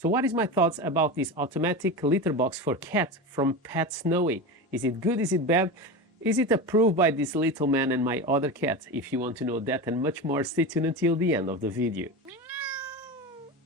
So what is my thoughts about this automatic litter box for cat from PetSnowy? Is it good? Is it bad? Is it approved by this little man and my other cat? If you want to know that and much more, stay tuned until the end of the video.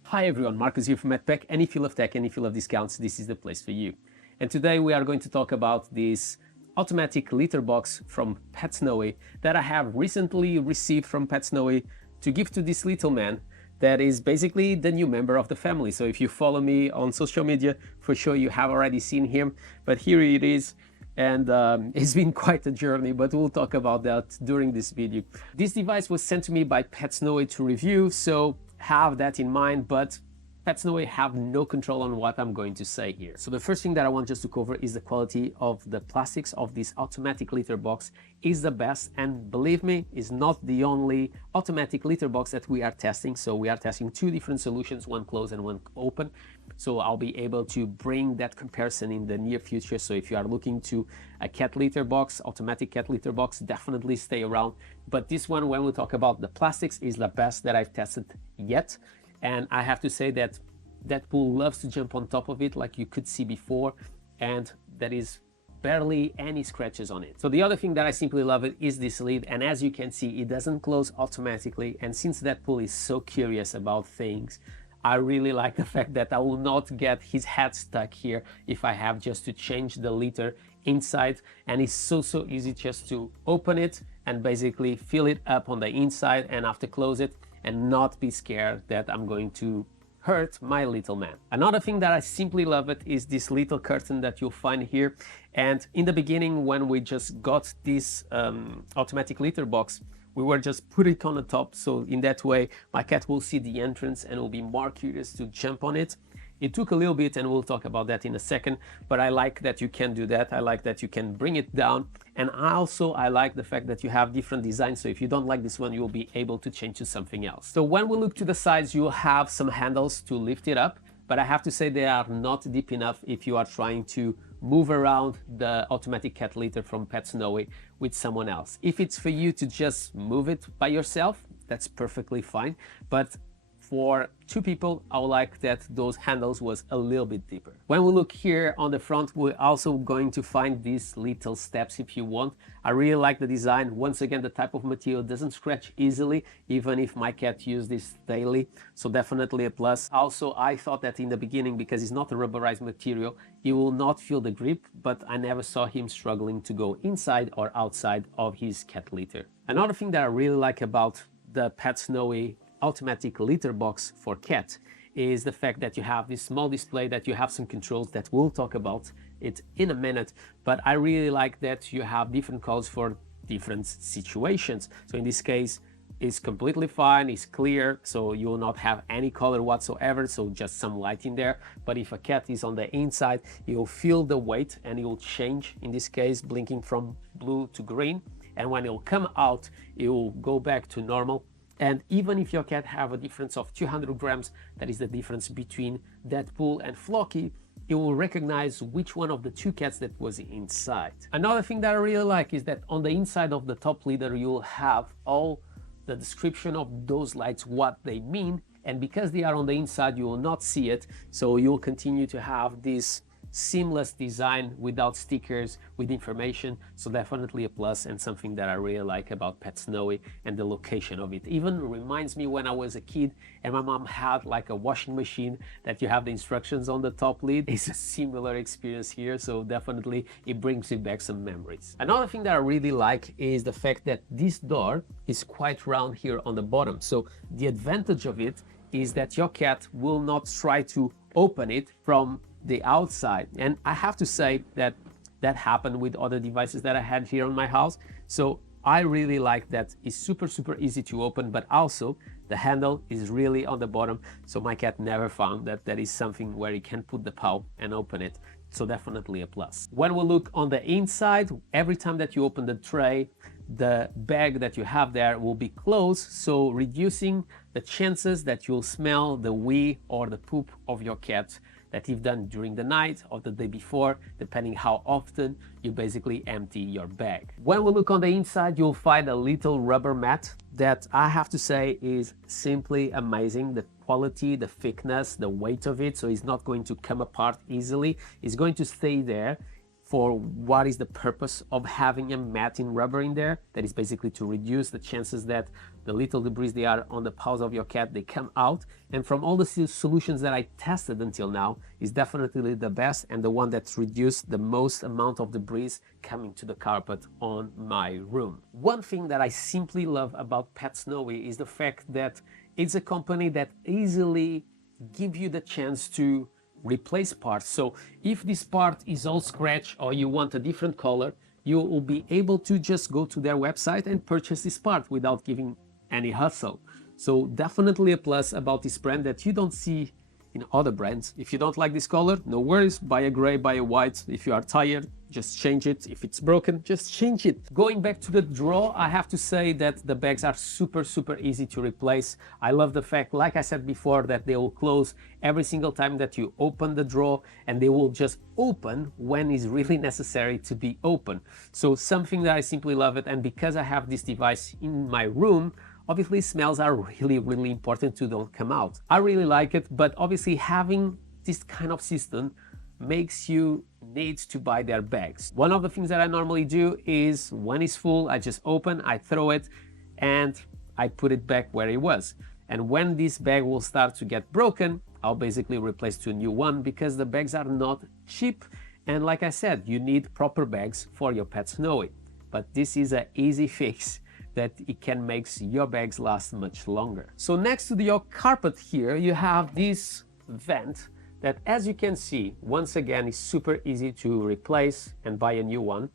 Hi everyone, Marcus here from madpack, and if you love tech and if you love discounts, this is the place for you. And today we are going to talk about this automatic litter box from PetSnowy that I have recently received from PetSnowy to give to this little man that is basically the new member of the family. So if you follow me on social media, for sure you have already seen him, but here it is. And it's been quite a journey, but we'll talk about that during this video. This device was sent to me by PetSnowy to review, so have that in mind, but PetSnowy have no control on what I'm going to say here. So the first thing that I want just to cover is the quality of the plastics of this automatic litter box is the best, and believe me, is not the only automatic litter box that we are testing. So we are testing two different solutions, one closed and one open. So I'll be able to bring that comparison in the near future. So if you are looking to a cat litter box, automatic cat litter box, definitely stay around. But this one, when we talk about the plastics, is the best that I've tested yet. And I have to say that Deadpool loves to jump on top of it, like you could see before, and there is barely any scratches on it. So the other thing that I simply love it is this lid, and as you can see, it doesn't close automatically. And since Deadpool is so curious about things, I really like the fact that I will not get his head stuck here if I have just to change the litter inside. And it's so easy just to open it and basically fill it up on the inside and after close it, and not be scared that I'm going to hurt my little man. Another thing that I simply love it is this little curtain that you'll find here. And in the beginning, when we just got this automatic litter box, we were just put it on the top. So in that way, my cat will see the entrance and will be more curious to jump on it. It took a little bit, and we'll talk about that in a second, but I like that you can do that. I like that you can bring it down. And I like the fact that you have different designs. So if you don't like this one, you'll be able to change to something else. So when we look to the sides, you'll have some handles to lift it up, but I have to say they are not deep enough if you are trying to move around the automatic cat litter from PetSnowy with someone else. If it's for you to just move it by yourself, that's perfectly fine. But for two people, I would like that those handles was a little bit deeper. When we look here on the front, we're also going to find these little steps if you want. I really like the design. Once again, the type of material doesn't scratch easily, even if my cat used this daily. So definitely a plus. Also, I thought that in the beginning, because it's not a rubberized material, you will not feel the grip, but I never saw him struggling to go inside or outside of his cat litter. Another thing that I really like about the PetSnowy automatic litter box for cat is the fact that you have this small display, that you have some controls that we'll talk about it in a minute, but I really like that you have different colors for different situations. So in this case, it's completely fine, it's clear, so you will not have any color whatsoever, so just some light in there. But if a cat is on the inside, you'll feel the weight and it will change, in this case blinking from blue to green, and when it will come out, it will go back to normal. And even if your cat have a difference of 200 grams, that is the difference between Deadpool and Flocky, it will recognize which one of the two cats that was inside. Another thing that I really like is that on the inside of the top leader, you'll have all the description of those lights, what they mean. And because they are on the inside, you will not see it. So you'll continue to have this seamless design without stickers, with information. So definitely a plus, and something that I really like about PetSnowy, and the location of it even reminds me when I was a kid and my mom had like a washing machine that you have the instructions on the top lid. It's a similar experience here, so definitely it brings me back some memories. Another thing that I really like is the fact that this door is quite round here on the bottom. So the advantage of it is that your cat will not try to open it from the outside. And I have to say that that happened with other devices that I had here on my house. So I really like that it's super easy to open, but also the handle is really on the bottom. So my cat never found that that is something where he can put the paw and open it. So definitely a plus. When we look on the inside, every time that you open the tray, the bag that you have there will be closed, so reducing the chances that you'll smell the wee or the poop of your cat that you've done during the night or the day before, depending how often you basically empty your bag. When we look on the inside, you'll find a little rubber mat that I have to say is simply amazing. The quality, the thickness, the weight of it, so it's not going to come apart easily. It's going to stay there for what is the purpose of having a matte rubber in there. That is basically to reduce the chances that the little debris they are on the paws of your cat, they come out. And from all the solutions that I tested until now, is definitely the best and the one that's reduced the most amount of debris coming to the carpet on my room. One thing that I simply love about PetSnowy is the fact that it's a company that easily gives you the chance to replace parts. So if this part is all scratched or you want a different color, you will be able to just go to their website and purchase this part without giving any hassle. So definitely a plus about this brand that you don't see in other brands. If you don't like this color, no worries, buy a gray, buy a white. If you are tired, just change it. If it's broken, just change it. Going back to the drawer, I have to say that the bags are super easy to replace. I love the fact, like I said before, that they will close every single time that you open the drawer, and they will just open when is really necessary to be open. So something that I simply love it, and because I have this device in my room, obviously smells are really important to don't come out. I really like it, but obviously having this kind of system makes you need to buy their bags. One of the things that I normally do is when it's full, I just open, I throw it, and I put it back where it was. And when this bag will start to get broken, I'll basically replace to a new one, because the bags are not cheap. And like I said, you need proper bags for your PetSnowy. But this is an easy fix that it can make your bags last much longer. So next to your carpet here, you have this vent that, as you can see, once again, is super easy to replace and buy a new one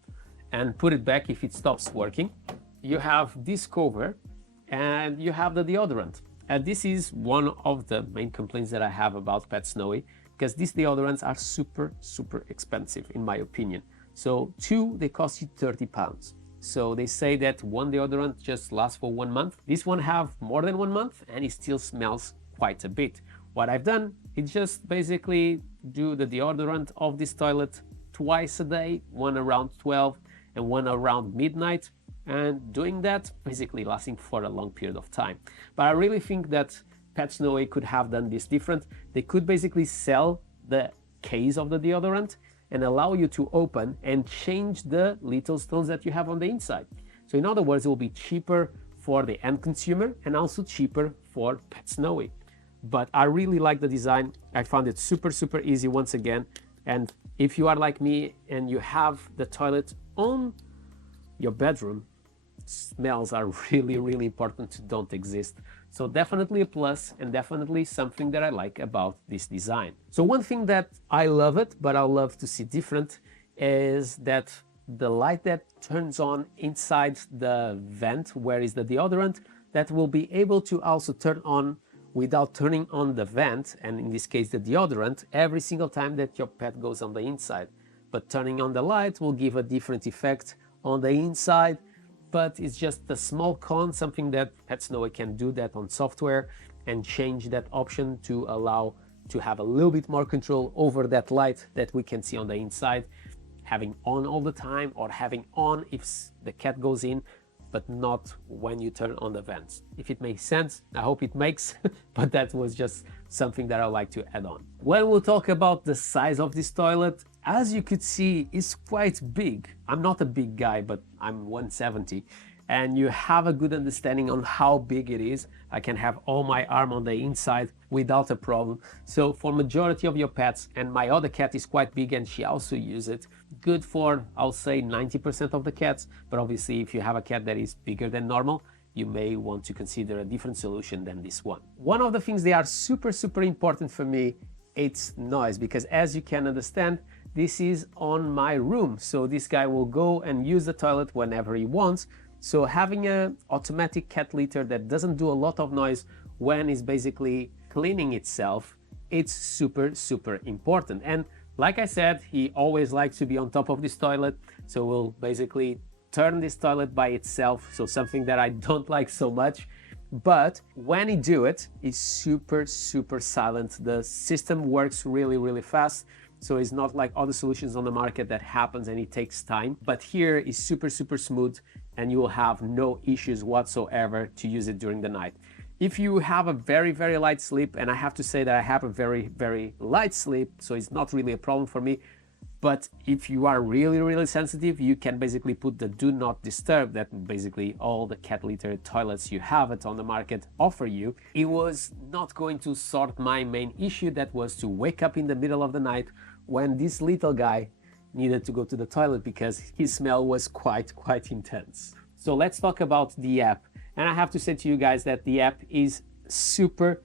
and put it back if it stops working. You have this cover and you have the deodorant. And this is one of the main complaints that I have about PetSnowy, because these deodorants are super expensive in my opinion. So two, they cost you £30. So they say that one deodorant just lasts for 1 month. This one have more than 1 month and it still smells quite a bit. What I've done is just basically do the deodorant of this toilet twice a day, one around 12 and one around midnight, and doing that basically lasting for a long period of time. But I really think that PetSnowy could have done this different. They could basically sell the case of the deodorant and allow you to open and change the little stones that you have on the inside. So in other words, it will be cheaper for the end consumer and also cheaper for PetSnowy. But I really like the design. I found it super easy once again. And if you are like me and you have the toilet on your bedroom, smells are really important to don't exist. So definitely a plus and definitely something that I like about this design. So one thing that I love it, but I love to see different, is that the light that turns on inside the vent, where is the deodorant, that will be able to also turn on without turning on the vent, and in this case the deodorant, every single time that your pet goes on the inside. But turning on the light will give a different effect on the inside. But it's just a small con, something that PetSnowy can do that on software and change that option to allow to have a little bit more control over that light that we can see on the inside, having on all the time or having on if the cat goes in, but not when you turn on the vents. If it makes sense, I hope it makes, but that was just something that I like to add on. When we'll talk about the size of this toilet, as you could see, it's quite big. I'm not a big guy, but I'm 170. And you have a good understanding on how big it is. I can have all my arm on the inside without a problem. So for majority of your pets, and my other cat is quite big and she also uses it, good for, I'll say 90% of the cats. But obviously if you have a cat that is bigger than normal, you may want to consider a different solution than this one. One of the things that are super important for me, it's noise, because as you can understand, this is on my room. So this guy will go and use the toilet whenever he wants. So having an automatic cat litter that doesn't do a lot of noise when it's basically cleaning itself, it's super important. And like I said, he always likes to be on top of this toilet. So we'll basically turn this toilet by itself. So something that I don't like so much. But when he do it, it's super silent. The system works really fast. So it's not like other solutions on the market that happens and it takes time. But here is super smooth and you will have no issues whatsoever to use it during the night. If you have a very light sleep, and I have to say that I have a very light sleep, so it's not really a problem for me. But if you are really sensitive, you can basically put the do not disturb that basically all the cat litter toilets you have it on the market offer you. It was not going to sort my main issue, that was to wake up in the middle of the night when this little guy needed to go to the toilet because his smell was quite intense. So let's talk about the app. And I have to say to you guys that the app is super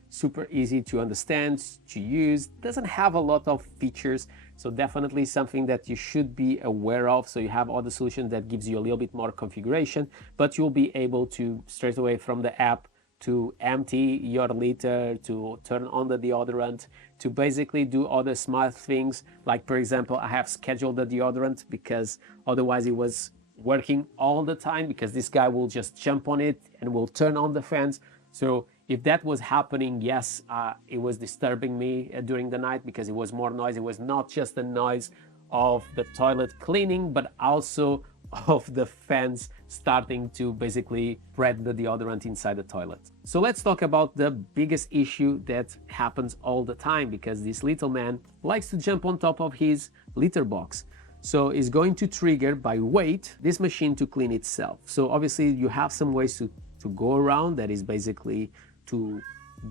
easy to understand, to use. Doesn't have a lot of features, so definitely something that you should be aware of. So you have other solutions that gives you a little bit more configuration, but you'll be able to straight away from the app to empty your litter, to turn on the deodorant, to basically do other smart things. Like for example, I have scheduled the deodorant because otherwise it was working all the time, because this guy will just jump on it and will turn on the fans. So if that was happening, yes, it was disturbing me during the night because it was more noise. It was not just the noise of the toilet cleaning, but also of the fans starting to basically spread the deodorant inside the toilet. So let's talk about the biggest issue that happens all the time, because this little man likes to jump on top of his litter box. So it's going to trigger by weight this machine to clean itself. So obviously you have some ways to go around, that is basically to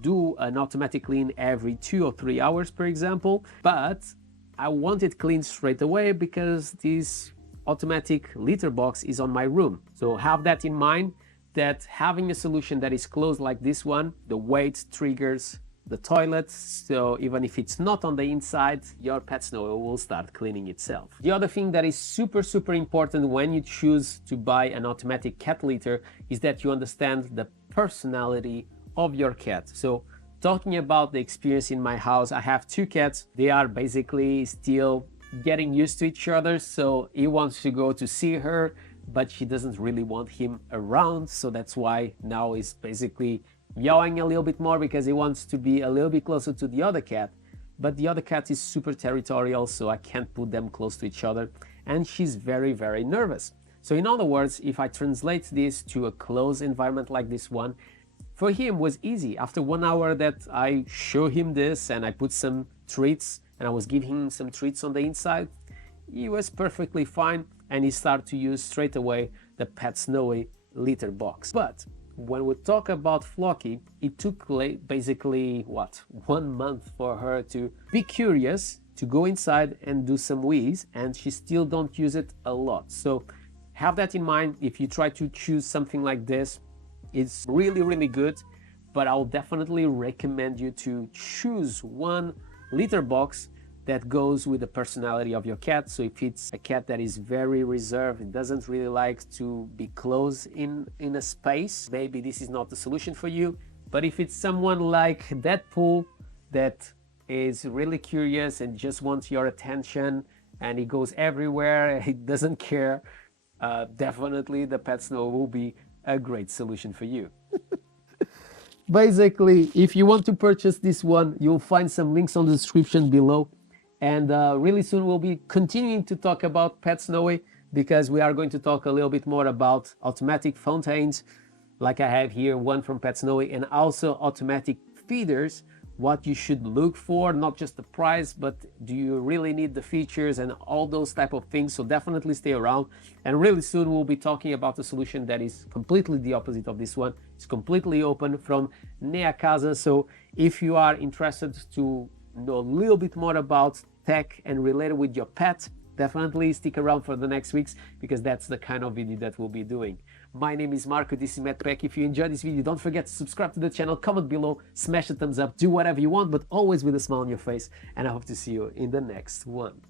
do an automatic clean every 2 or 3 hours, for example. But I want it cleaned straight away because this automatic litter box is on my room. So have that in mind, that having a solution that is closed like this one, the weight triggers the toilet, so even if it's not on the inside, your PetSnowy will start cleaning itself. The other thing that is super important when you choose to buy an automatic cat litter is that you understand the personality of your cat. So talking about the experience in my house, I have 2 cats. They are basically still getting used to each other, so he wants to go to see her, but she doesn't really want him around, so that's why now he's basically yowing a little bit more because he wants to be a little bit closer to the other cat. But the other cat is super territorial, so I can't put them close to each other, and she's very nervous. So in other words, if I translate this to a closed environment like this one, for him was easy. After 1 hour that I show him this and I put some treats and I was giving him some treats on the inside, he was perfectly fine, and he started to use straight away the PetSnowy litter box. But when we talk about Flocky, it took basically 1 month for her to be curious, to go inside and do some wheeze, and she still don't use it a lot. So have that in mind if you try to choose something like this. It's really good, but I'll definitely recommend you to choose one litter box that goes with the personality of your cat. So if it's a cat that is very reserved, it doesn't really like to be close in a space, maybe this is not the solution for you. But if it's someone like Deadpool that is really curious and just wants your attention and he goes everywhere, he doesn't care, definitely the PetSnowy will be a great solution for you. Basically, if you want to purchase this one, you'll find some links on the description below. And really soon we'll be continuing to talk about PetSnowy, because we are going to talk a little bit more about automatic fountains, like I have here one from PetSnowy, and also automatic feeders, what you should look for, not just the price, but do you really need the features and all those type of things. So definitely stay around, and really soon we'll be talking about a solution that is completely the opposite of this one. It's completely open from Nea Casa. So if you are interested to know a little bit more about tech and related with your pet, definitely stick around for the next weeks, because that's the kind of video that we'll be doing. My name is Marco, this is madpack. If you enjoyed this video, don't forget to subscribe to the channel, comment below, smash the thumbs up, do whatever you want, but always with a smile on your face, and I hope to see you in the next one.